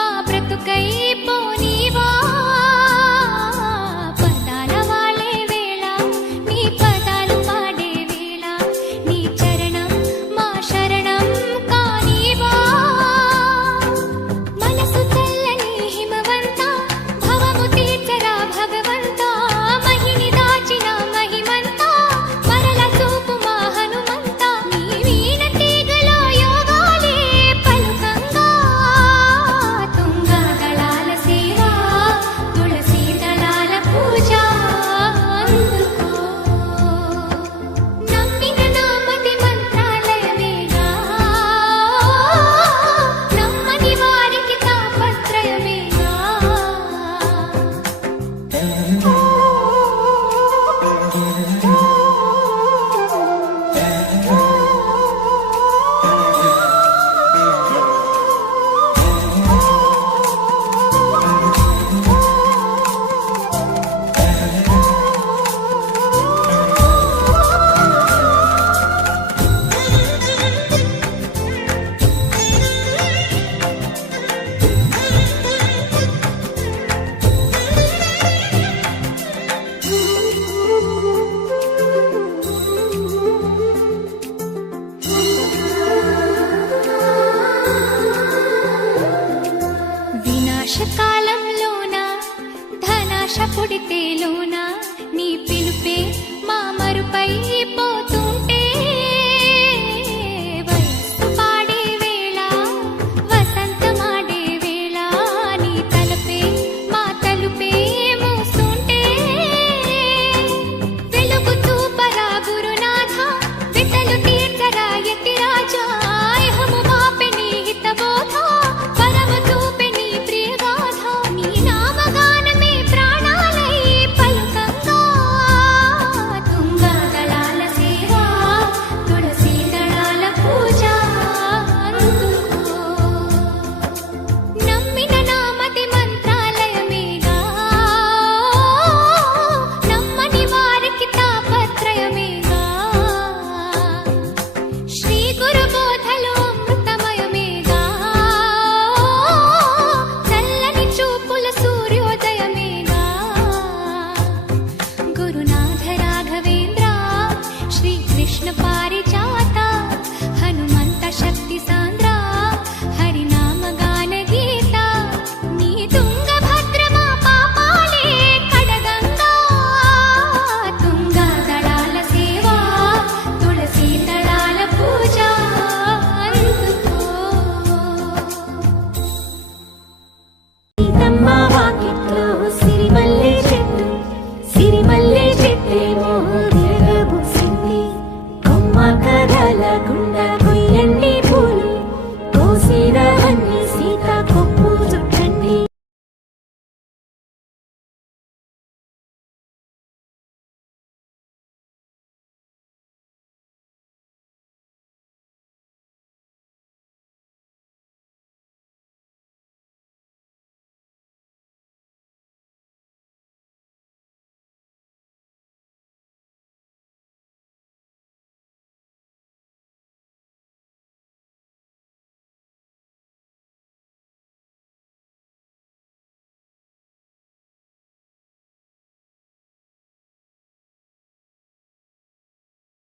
మా బ్రతుకై పోనీవా పదాల వాడే వేళ నీ పదాలు పాడే వేళ నీ చరణం మా శరణం కానీవా మనసు చల్లని హిమవంత భవము తీర్చరా భగవంత మహిని దాచిన మహిమంత మరల చూపు మా హనుమంత నీ వీణ తీగలో యోగాలే పలుకంగా తుంగా దళాల సేవ తులసి దళాల పూజ అందుకో నమ్మిన నామది మంత్రాలయమేగా నమ్మని వారికి తాపత్రయమేగా వినాశకాలంలోన ధనాశ పుడితేలోన నీ పిలుపే మా మరుపై పోతుంటే వయస్సు పాడే వేళ వసంతమాడే వేళ నీ తలపే మా తలుపే మూస్తుంటే వెలుగు చూపరా గురునాథ వితలు తీర్చరా యతిరాజా ఇహము మాపె నీ హితబోధ పరమ చూపె నీ ప్రియగాథ నీ నామగానమే ప్రాణాలై పలుకంగా తుంగా దళాల సేవ తులసి దళాల పూజ అందుకో నమ్మిన నామది మంత్రాలయమేగా నమ్మని వారికి తాపత్రయమేగా శ్రీ గురు బోధలు అమృతమయమేగా చల్లని చూపుల సూర్యోదయమేగా గురునాథ రాఘవేంద్ర శ్రీ కృష్ణ పారిజాత హనుమంత శక్తి సాంద్ర హరినామ గాన గీత నీ తుంగభద్ర మా పాపాలే కడగంగా తుంగా దళాల సేవ తులసి దళాల పూజ అందుకో